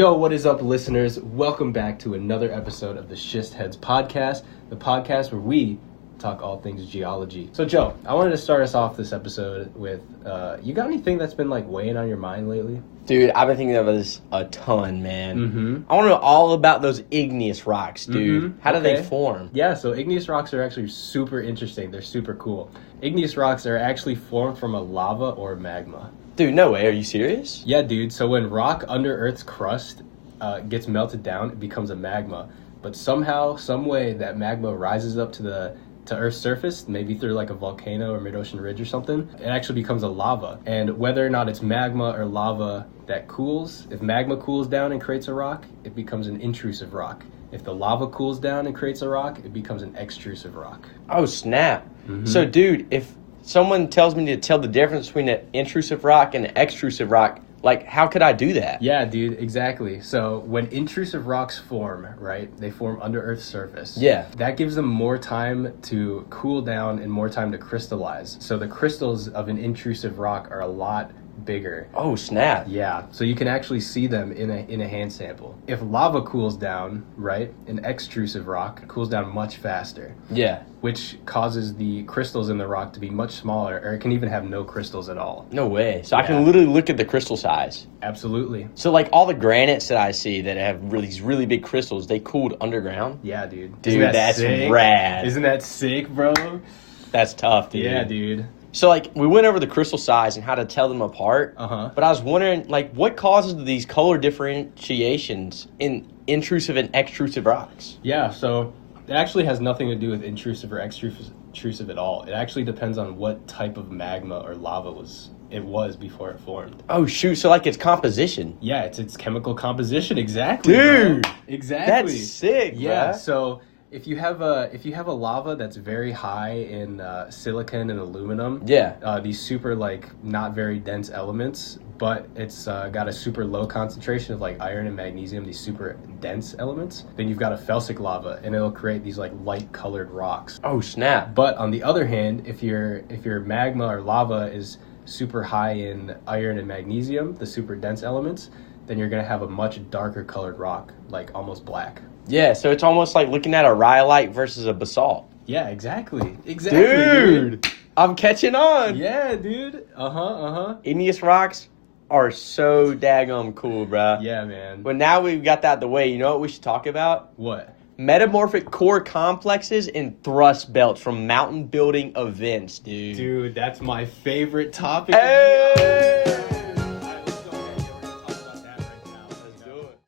Yo, what is up, listeners? Welcome back to another episode of the Schistheads podcast, the podcast where we talk all things geology. So, Joe, I wanted to start us off this episode with, you got anything that's been, weighing on your mind lately? Dude, I've been thinking of this a ton, man. Mm-hmm. I want to know all about those igneous rocks, dude. Mm-hmm. How do they form? Yeah, so igneous rocks are actually super interesting. They're super cool. Igneous rocks are actually formed from a lava or magma. Dude, no way. Are you serious? Yeah, dude. So when rock under Earth's crust gets melted down, it becomes a magma. But somehow, some way, that magma rises up to Earth's surface, maybe through a volcano or mid-ocean ridge or something. It actually becomes a lava. And whether or not it's magma or lava that cools, if magma cools down and creates a rock, it becomes an intrusive rock. If the lava cools down and creates a rock, it becomes an extrusive rock. Oh, snap. Mm-hmm. So, dude, if someone tells me to tell the difference between an intrusive rock and an extrusive rock, how could I do that? Yeah, dude, exactly. So when intrusive rocks form, right, they form under Earth's surface. Yeah. That gives them more time to cool down and more time to crystallize. So the crystals of an intrusive rock are a lot bigger. Oh, snap. Yeah, so you can actually see them in a hand sample. If lava cools down, right, an extrusive rock cools down much faster. Yeah. Which causes the crystals in the rock to be much smaller, or it can even have no crystals at all. No way. So I can literally look at the crystal size. Absolutely. So, all the granites that I see that have these really big crystals, they cooled underground? Yeah, dude. Dude, that's sick? rad. Isn't that sick, bro? That's tough, dude. Yeah, dude. So, we went over the crystal size and how to tell them apart. Uh-huh. But I was wondering, what causes these color differentiations in intrusive and extrusive rocks? Yeah, so it actually has nothing to do with intrusive or extrusive at all. It actually depends on what type of magma or lava it was before it formed. Oh, shoot. So, it's composition. Yeah, it's its chemical composition. Exactly, dude. Bro. Exactly. That's sick, Yeah, bro. so if you have a lava that's very high in silicon and aluminum, these super not very dense elements, but it's got a super low concentration of iron and magnesium, these super dense elements, then you've got a felsic lava, and it'll create these light colored rocks. Oh, snap. But on the other hand, if your magma or lava is super high in iron and magnesium, the super dense elements, then you're gonna have a much darker colored rock, almost black. Yeah, so it's almost like looking at a rhyolite versus a basalt. Yeah, exactly. Dude, I'm catching on. Yeah, dude. Igneous rocks are so daggum cool, bruh. Yeah, man. But now we've got that out of the way, you know what we should talk about? What? Metamorphic core complexes and thrust belts from mountain building events, dude. Dude, that's my favorite topic. Hey!